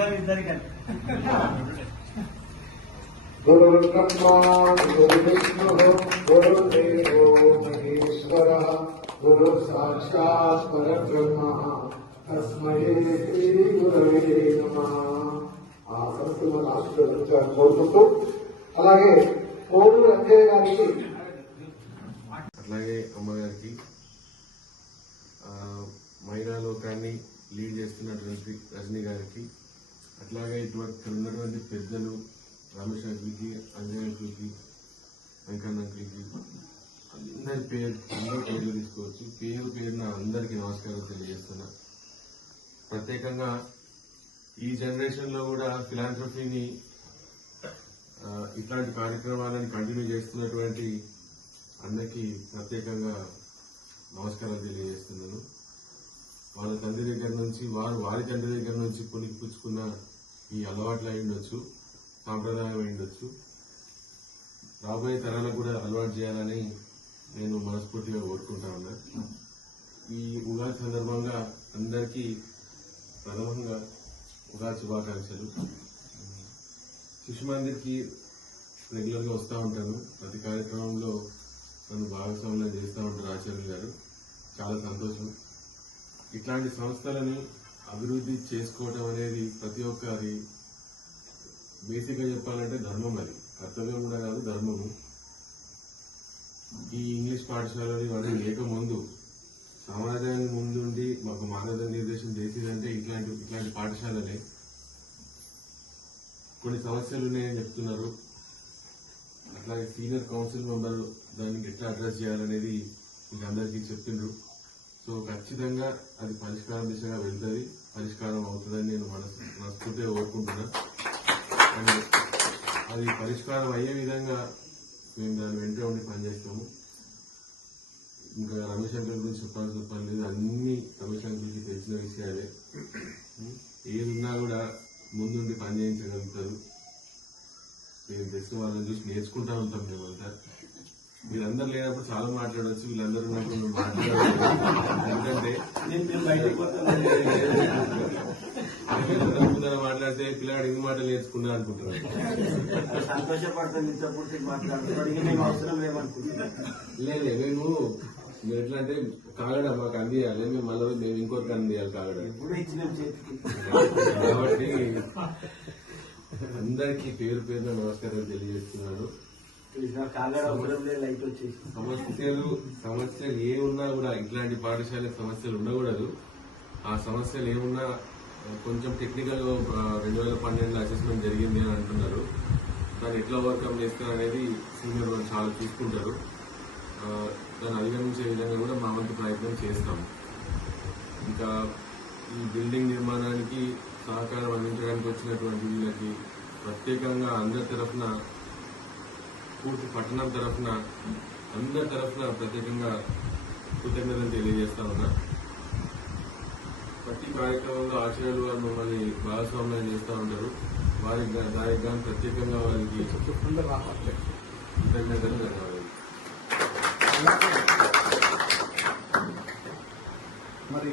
అందరూ గురు సాక్షాత్ పరబ్రహ్మ తస్మై శ్రీ గురవే నమ ఆ కోరుకుంటూ అలాగే పౌరుడు అంజయ్య గారికి అమ్మగారికి మహిళా లోకాన్ని లీడ్ చేస్తున్నటువంటి రజనీ గారికి అట్లాగే ఇటువంటి ఇక్కడ ఉన్నటువంటి పెద్దలు రమేష్ అంకుల్కి అంజయ్ అంకుల్కి వెంకన్న అంకుల్కి అందరి పేరు అందరి పేర్లు తీసుకోవచ్చు పేరు పేరున అందరికీ నమస్కారం తెలియజేస్తున్నా. ప్రత్యేకంగా ఈ జనరేషన్లో కూడా ఫిలాంథ్రఫీని ఇట్లాంటి కార్యక్రమాలను కంటిన్యూ చేస్తున్నటువంటి అందరికీ ప్రత్యేకంగా నమస్కారం తెలియజేస్తున్నాను. వాళ్ళ తండ్రి దగ్గర నుంచి వారు వారి తండ్రి దగ్గర నుంచి పునికి పుచ్చుకున్న ఈ అలవాట్లు అయి ఉండొచ్చు సాంప్రదాయం అయి ఉండొచ్చు. రాబోయే తరాలకు కూడా అలవాటు చేయాలని నేను మనస్ఫూర్తిగా కోరుకుంటా ఉన్నా. ఈ ఉగాది సందర్భంగా అందరికీ ప్రథమంగా ఉగాది శుభాకాంక్షలు. శిశు మందిర్కి రెగ్యులర్గా వస్తూ ఉంటాను. ప్రతి కార్యక్రమంలో నన్ను భాగస్వామ్యం చేస్తూ ఉంటారు ఆచార్యులు గారు. చాలా సంతోషం. ఇట్లాంటి సంస్థలను అభివృద్ధి చేసుకోవడం అనేది ప్రతి ఒక్కరి బేసిక్గా చెప్పాలంటే ధర్మం అది. కర్తవ్యం కూడా కాదు ధర్మము. ఈ ఇంగ్లీష్ పాఠశాలలు ఇవన్నీ లేకముందు సమాజానికి ముందుండి మాకు మార్గనిర్దేశం చేసేదంటే ఇట్లాంటి ఇట్లాంటి పాఠశాలలే. కొన్ని సమస్యలు ఉన్నాయని చెప్తున్నారు. అట్లాగే సీనియర్ కౌన్సిల్ మెంబర్ దానికి ఎట్లా అడ్రస్ చేయాలనేది మీకు అందరికీ చెప్పిండ్రు. సో ఖచ్చితంగా అది పరిష్కారం దిశగా వెళ్తుంది పరిష్కారం అవుతుందని నేను మనసు మనస్ఫూర్తిగా కోరుకుంటున్నా. అండ్ అది పరిష్కారం అయ్యే విధంగా మేము దాని వెంటనే ఉండి పనిచేస్తాము. ఇంకా రమేష్ అంకుల్ గురించి చెప్పాల్సిన పని లేదు. అన్ని రమేష్ అంకుల్కి తెలిసిన విషయాలే. ఏదున్నా కూడా ముందుండి పని చేయించగలుగుతారు. మేము తెలిసిన వాళ్ళని చూసి నేర్చుకుంటా ఉంటాం మేమంతా. వీళ్ళందరూ లేనప్పుడు చాలా మాట్లాడవచ్చు వీళ్ళందరూ ఉన్నప్పుడు మాట్లాడవచ్చు మాట్లాడితే పిల్లాడు ఎన్ని మాటలు నేర్చుకున్నా లేవనుకుంటున్నాం లేదే మేము మీరు ఎట్లా అంటే కాగడ మాకు అందియాలి మేము మళ్ళీ మేము ఇంకొకరికి అందియాలి కాగడ కాబట్టి అందరికీ పేరు పేరున నమస్కారం తెలియజేస్తున్నాను. సమస్యలు సమస్యలు ఏ ఉన్నా కూడా ఇట్లాంటి పాఠశాల సమస్యలు ఉండకూడదు. ఆ సమస్యలు ఏమున్నా కొంచెం టెక్నికల్ రెండు వేల పన్నెండులో అసెస్మెంట్ జరిగింది అని అంటున్నారు. దాన్ని ఎట్లా వర్కప్ చేస్తారు అనేది సీనియర్ వాళ్ళు చాలా తీసుకుంటారు దాన్ని అధిగమించే విధంగా కూడా మా వంతు ప్రయత్నం చేస్తాం ఇంకా ఈ బిల్డింగ్ నిర్మాణానికి సహకారం అందించడానికి వచ్చినటువంటి వీళ్ళకి ప్రత్యేకంగా అందరి తరఫున పూర్తి పట్టణం తరఫున అందరి తరఫున ప్రత్యేకంగా కృతజ్ఞతలు తెలియజేస్తా ఉన్నా ప్రతి కార్యక్రమంలో ఆచార్యులు వారు మమ్మల్ని భాగస్వామ్యం చేస్తూ ఉంటారు వారికి దానికి కానీ ప్రత్యేకంగా వారికి కృతజ్ఞతలు ధన్యవాదాలు మరి